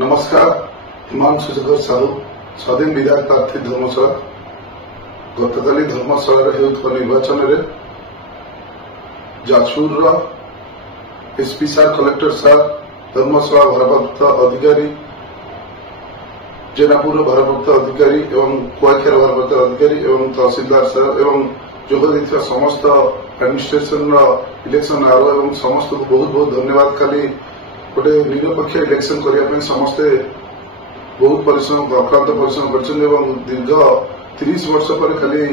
नमस्कार। हिमांशु शेखर साहू स्वाधीन विधायक प्रार्थी धर्मशाला गतकाली धर्मशाला निर्वाचन में जाजपुर एसपी सार कलेक्टर सार धर्मशाला भारप्राप्त अधिकारी जेनापुर भारप्राप्त अधिकारी एवं कुआखेर भारप्राप्त अधिकारी एवं तहसीलदार सार एवं जोग समस्त एडमिनिस्ट्रेशन इलेक्शन आयोग एवं समस्त को बहुत बहुत धन्यवाद। खाली गोटे निरपेक्ष इलेक्शन करने समस्ते बहुत परिश्रम अक्लांत परिश्रम कर दीर्घ 30 वर्ष पर खाली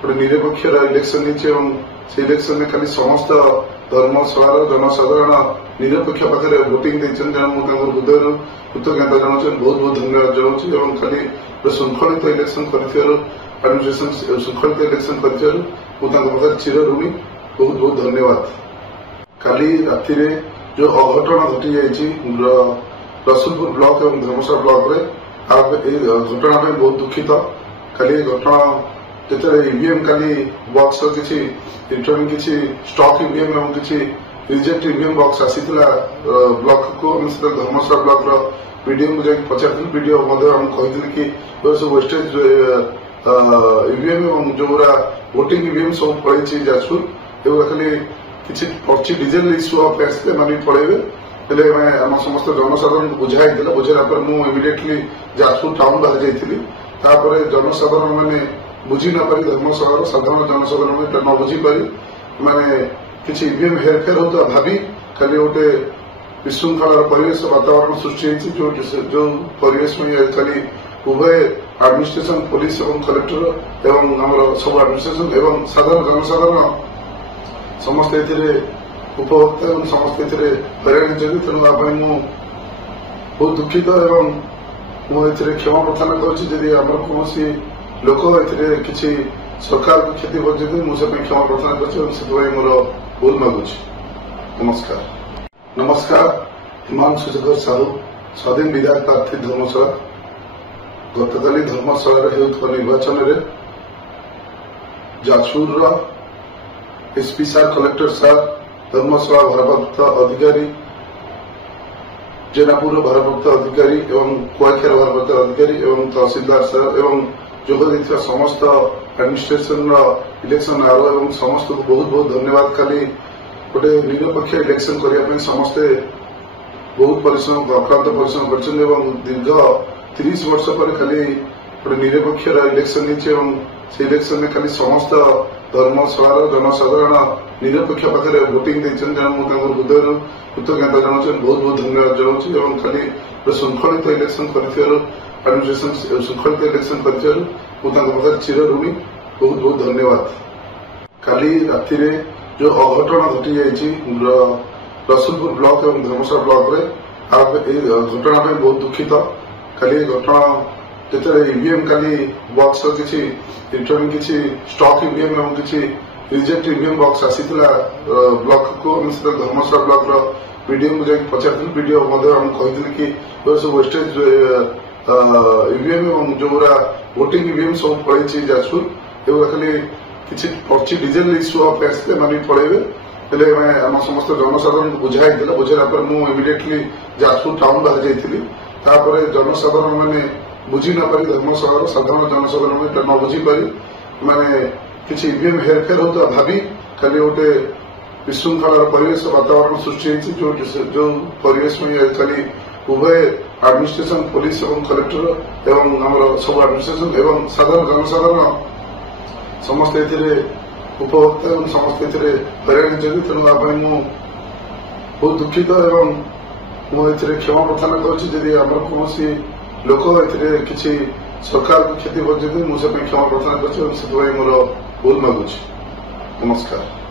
गोटे निरपेक्ष इलेक्शन से इलेक्शन में खाली समस्त धर्मशाला जनसाधारण निरपेक्ष पाखे भोटिंग हृदय कृतज्ञता जनाऊँ बहुत बहुत धन्यवाद जनाऊँ। खाली श्रृंखलित इलेक्शन कर श्रृंखलित इलेक्शन कर चिर ऋणी बहुत बहुत धन्यवाद। काली राति जो अघटन घटी जाइए रसुलपुर ब्लॉक एवं धर्मशाला ब्लॉक रे घटना बहुत दुखित। खाली घटना जो ईवीएम काली बॉक्स किसी रिटर्न किसी स्टॉक ईवीएम एवं किसी रिजेक्ट ईवीएम बॉक्स आसीला ब्लॉक को धर्मशाला ब्लॉक वीडियो को जाकर पचार वीडियो कही कि सब वेस्टेज ईवीएम एवं जो वोटिंग ईवीएम सब पड़े जाजपुर एवं खाली किसी पर्ची डिजेल इश्यू मैंने पड़े आम समस्त जनसाधारण को बुझाई बुझाला पर मुझे इमिडिएटली जाजपुर टाउन बाहर जाइली जनसाधारण मैंने बुझी न पारी धर्मशाला साधारण जनसाधारण न बुझी पारी मैंने किसी ईवीएम हेरफेर होता भावी खाली गोटे विशृंखलार परिवेश वातावरण सृष्टि जो परिवेश में खाली उभय एडमिनिस्ट्रेशन पुलिस एवं कलेक्टर एवं आम सब एडमिनिस्ट्रेशन एवं साधारण जनसाधारण समस्ते उपभोक्ता एवं समस्ते हईराण होती तेणु मु बहुत दुखित एवं मुझे क्षमा प्रार्थना करुँच कौन लोक किसी सरकार को क्षति पहुंचे मुझे क्षमा प्रार्थना कर मोर भूल मागुच। नमस्कार। हिमांशु शेखर साहू स्वाधीन विधायक प्रार्थी धर्मशाला गतकाली धर्मशाला निर्वाचन में जाजपुर एसपी सार कलेक्टर सार धर्मशाला भारप्राप्त अधिकारी जेनापुर भारप्राप्त अधिकारी एवं कुआखेर भारप्राप्त अधिकारी एवं तहसीलदार सार एवं जोग समस्त एडमिनिस्ट्रेशन इलेक्शन आयोग एवं समस्त को बहुत बहुत धन्यवाद। खाली गोटे निरपेक्ष इलेक्शन करने समस्ते बहुत परिश्रम अक्लांत परिश्रम कर दीर्घ 30 वर्ष पर खाली गोटे निरपेक्ष इलेक्शन से इलेक्शन में खाली समस्त धर्मशाला जनसाधारण निरपेक्ष पाखे भोटिंग हृदय कृतज्ञता जनाऊँ बहुत बहुत धन्यवाद जनाऊँ। खाली श्रृंखलित इलेक्शन कर एडमिनिस्ट्रेशन श्रृंखलित इलेक्शन कर चिर ऋणी बहुत बहुत धन्यवाद। काली राति जो अघटन घटी जाइए रसुलपुर ब्लॉक एवं धर्मशाला ब्लॉक घटना बहुत दुखित। खाली घटना जो ईवीएम काली बॉक्स किसी रिटर्न किसी स्टॉक ईवीएम एवं किसी रिजेक्ट ईवीएम बॉक्स आसीला ब्लॉक को धर्मशाला ब्लॉक वीडियो को जाकर पचार वीडियो कही कि सब वेस्टेज ईवीएम एवं जो वोटिंग ईवीएम सब पड़े जाजपुर एवं खाली किसी पर्ची डिजेल इश्यू मैंने पड़े आम समस्त जनसाधारण को बुझाई बुझाला पर मुझे इमिडिएटली जाजपुर टाउन बाहर जाइली जनसाधारण मैंने बुझी न पारी धर्मशाला साधारण जनसाधारण न बुझी पारी मैंने किसी ईवीएम हेरफेर होता भावी खाली गोटे विशृंखलार परिवेश वातावरण सृष्टि जो परिवेश में खाली उभय एडमिनिस्ट्रेशन पुलिस एवं कलेक्टर एवं आम सब एडमिनिस्ट्रेशन एवं साधारण जनसाधारण समस्ते उपभोक्ता एवं समस्ते हईराण होती तेणु मु बहुत दुखित एवं मुझे क्षमा प्रार्थना कर कौन लोक किसी सरकार को क्षति पहुंचे मुझे क्षमा प्रार्थना कर मोर भूल मागुच। नमस्कार।